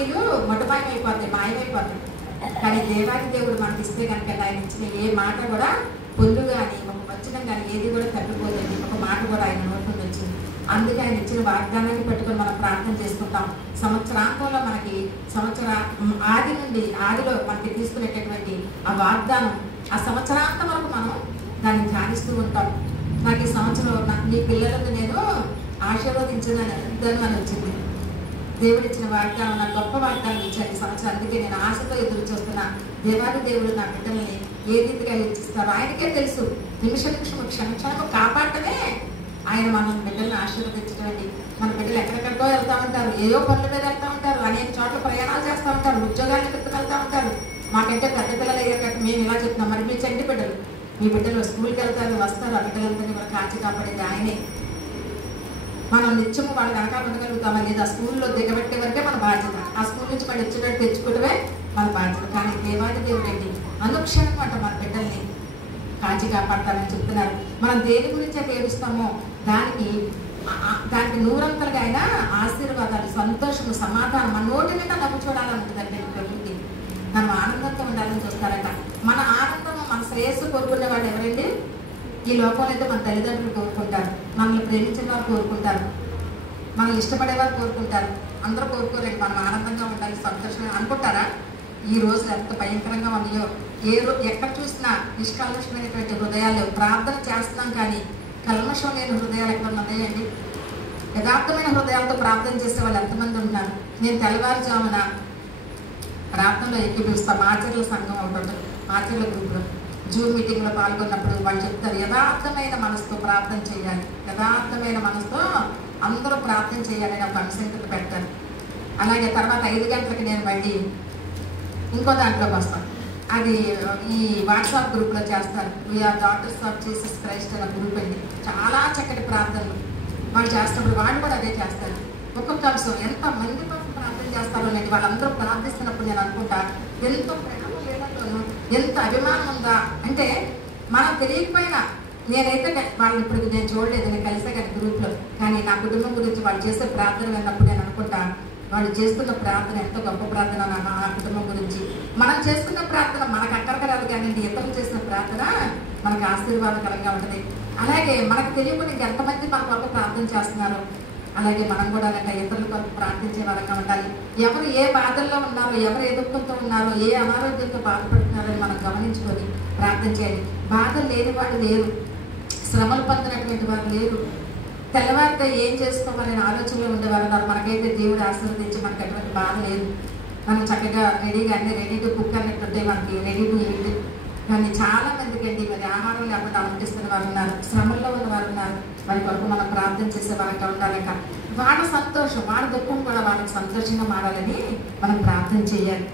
హామీలు మొటమాయమైపోతాయి, మాయమైపోతాయి. కానీ దేవాది దేవుడు మనకి ఇస్తే కనుక ఆయన ఇచ్చిన ఏ మాట కూడా పొందు కానీ ఒక వచనం కానీ ఏది కూడా తగ్గిపోతుంది. ఒక మాట కూడా ఆయన నోటి వచ్చింది. అందుకే ఆయన ఇచ్చిన వాగ్దానాన్ని పెట్టుకొని మనం ప్రార్థన చేసుకుంటాం. సంవత్సరాంతంలో మనకి ఆదిలో మనకి తీసుకునేటటువంటి ఆ వాగ్దానం ఆ సంవత్సరాంతం వరకు మనం దాన్ని ధ్యానిస్తూ ఉంటాం. నాకు ఈ సంవత్సరం నీ పిల్లలను నేను ఆశీర్వదించదని అని వచ్చింది. దేవుడు ఇచ్చిన వాగ్దానం, నాకు గొప్ప వాగ్దానం ఇచ్చాడు ఈ సంవత్సరం. అందుకే నేను ఆశతో ఎదురు చూస్తున్నా. దేవాది దేవుడు నా బిడ్డల్ని ఏ రీతిగా హెచ్చిస్తారో ఆయనకే తెలుసు. నిమిషం క్షణము కాపాడటమే ఆయన మన బిడ్డలను ఆశీర్వదించడండి. మన బిడ్డలు ఎక్కడెక్కడికో వెళ్తూ ఉంటారు, ఏదో పనుల మీద వెళ్తూ ఉంటారు, అనేక చోట్ల ప్రయాణాలు చేస్తూ ఉంటారు, ఉద్యోగాల నిమిత్తం వెళ్తూ ఉంటారు. మాకంటే పెద్ద పిల్లలు అయ్యాక మేము ఇలా చెప్తున్నాం. మరి మీ చంటి బిడ్డలు, మీ బిడ్డలు స్కూల్కి వెళ్తారు, వస్తారు. ఆ బిడ్డలందరినీ కూడా కాచి కాపాడేది ఆయనే. మనం నిత్యము వాళ్ళ వెనకాల ఉండగలుగుతామా లేదా? స్కూల్లో దిగబెట్టే వరకే మన బాధ్యత. ఆ స్కూల్ నుంచి మనం వచ్చేటట్టు తెచ్చుకోవడమే మన బాధ్యత. కానీ దేవాది దేవుడు ఏంటి అనుక్షణం అంట మన బిడ్డల్ని కాచి కాపాడతారని చెప్తున్నారు. మనం దేని గురించి అయితే ఏడుస్తామో దానికి నూరంతలుగా అయినా ఆశీర్వాదాలు, సంతోషము, సమాధానం మన నోటి మీద నవ్వు చూడాలని ఉంటుందంటే ప్రభుకి. మనం ఆనందంతో ఉండాలని చూస్తారట. మన ఆనందము, మన శ్రేయస్సు కోరుకునే వాళ్ళు ఎవరండి? ఈ లోకంలో అయితే మన తల్లిదండ్రులు కోరుకుంటారు, మనల్ని ప్రేమించిన వారు కోరుకుంటారు, మనల్ని ఇష్టపడేవారు కోరుకుంటారు. అందరూ కోరుకోలేదు మనం ఆనందంగా ఉండాలి, సంతోషంగా అనుకుంటారా? ఈ రోజు ఎంత భయంకరంగా ఉన్నాయో, ఎక్కడ చూసినా నిష్కల్మషమైనటువంటి హృదయాలు. ప్రార్థన చేస్తున్నాం కానీ కల్మషం లేని హృదయాలు ఎక్కడ ఉన్నాయండి? యథార్థమైన హృదయాలతో ప్రార్థన చేసే వాళ్ళు ఎంతమంది ఉన్నారు? నేను తెల్లవారుజామున ప్రార్థనలో ఎక్కిపిస్తాను. ఆచరణ సంఘం ఉంటుంది, ఆచరణ గ్రూప్లో జూమ్ మీటింగ్లో పాల్గొన్నప్పుడు వాళ్ళు చెప్తారు యథార్థమైన మనసుతో ప్రార్థన చేయాలి, యథార్థమైన మనసుతో అందరూ ప్రార్థన చేయాలని ఒక అంశంతో పెడతారు. అలాగే తర్వాత 5 గంటలకి నేను మళ్ళీ ఇంకో దాంట్లోకి వస్తాను. అది ఈ వాట్సాప్ గ్రూప్లో చేస్తారు. We are daughters of Jesus Christ అనే గ్రూప్ అండి. చాలా చక్కటి ప్రార్థనలు వాళ్ళు చేస్తున్నప్పుడు వాళ్ళు కూడా అదే చేస్తారు. ఒక్కొక్క అంశం ఎంత మంది కోసం ప్రార్థన చేస్తారో అనేది వాళ్ళందరూ ప్రార్థిస్తున్నప్పుడు నేను అనుకుంటా ఎంతో ప్రేమ లేనట్టు, ఎంత అభిమానం ఉందా అంటే మనం తెలియకపోయినా. నేనైతే వాళ్ళని ఇప్పుడు నేను చూడలేదు, నేను కలిసే కానీ గ్రూప్లో. కానీ నా కుటుంబం గురించి వాళ్ళు చేసే ప్రార్థన విన్నప్పుడు నేను అనుకుంటా వాళ్ళు చేస్తున్న ప్రార్థన ఎంత గొప్ప ప్రార్థన నా కుటుంబం గురించి. మనం చేసుకున్న ప్రార్థన మనకు అక్కడికరాదు కానీ ఇతరులు చేసిన ప్రార్థన మనకు ఆశీర్వాదకరంగా ఉంటుంది. అలాగే మనకు తెలియకుండా ఇంకెంతమంది మన కొరకు ప్రార్థన చేస్తున్నారు. అలాగే మనం కూడా ఇతరుల కొరకు ప్రార్థించే వరంగా ఉండాలి. ఎవరు ఏ బాధల్లో ఉన్నారో, ఎవరు ఏ దుఃఖంతో ఉన్నారో, ఏ అనారోగ్యంతో బాధపడుతున్నారో మనం గమనించుకొని ప్రార్థన చేయాలి. బాధలు లేని వాళ్ళు లేరు, శ్రమలు పొందినటువంటి వారు లేరు. తెల్లవారితో ఏం చేసుకోవాలనే ఆలోచనలో ఉండేవారు ఉన్నారు. మనకైతే దేవుడు ఆశీర్వదించి మనకు ఎటువంటి బాధ లేదు. మనం చక్కగా రెడీగా అన్నీ రెడీ టు కుక్ అన్నట్టుంటే మనకి రెడీ టు ఈట్. కానీ చాలా మందికి అండి మరి ఆహారం లేకుండా అనిపిస్తున్న వారు ఉన్నారు, శ్రమంలో ఉన్న వారు ఉన్నారు. వారి కొరకు మనం ప్రార్థన చేసే వారికి ఉండాలక వాళ్ళ సంతోషం, వాళ్ళ దుఃఖం కూడా వాళ్ళకి సంతోషంగా మారాలని మనం ప్రార్థన చేయాలి.